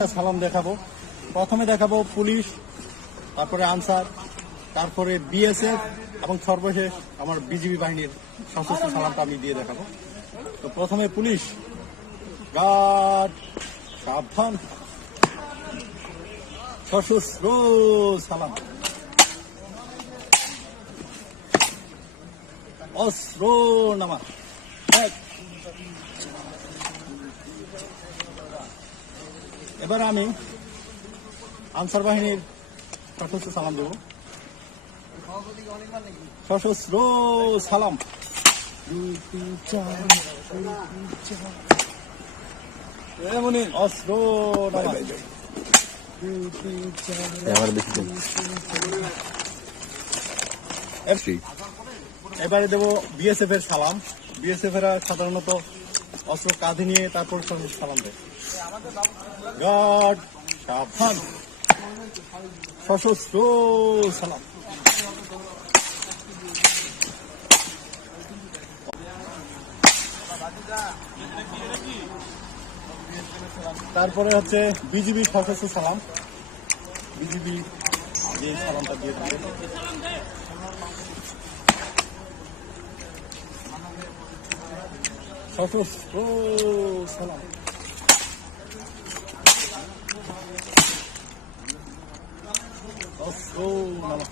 সালাম দেখাবো। প্রথমে দেখাবো পুলিশ, তারপরে আনসার, তারপরে বিএসএফ এবং সর্বশেষ আমার বিজিবি বাহিনীর সশস্ত্র সালামটা আমি দিয়ে দেখাবো। তো প্রথমে পুলিশ, গার্ড সাবধান, সশস্ত্র সালাম, অস্ত্র নামা। এবার আমি আনসার বাহিনীর সশস্ত্র সালাম দেব। সশস্ত্র সালাম, অস্ত্র নামা। এবারে দেব বিএসএফ এর সালাম। বিএসএফ এরা সাধারণত অস্ত্র কাঁধে নিয়ে তারপর সশস্ত্র সালাম দেয়। গার্ড সাবধান, সশস্ত্র সালাম। তারপরে হচ্ছে বিজিবি সশস্ত্র সালাম। বিজিবি যে সালামটা দিয়ে থাকে, সশস্ত্র সালাম, অস্ত্র নামা।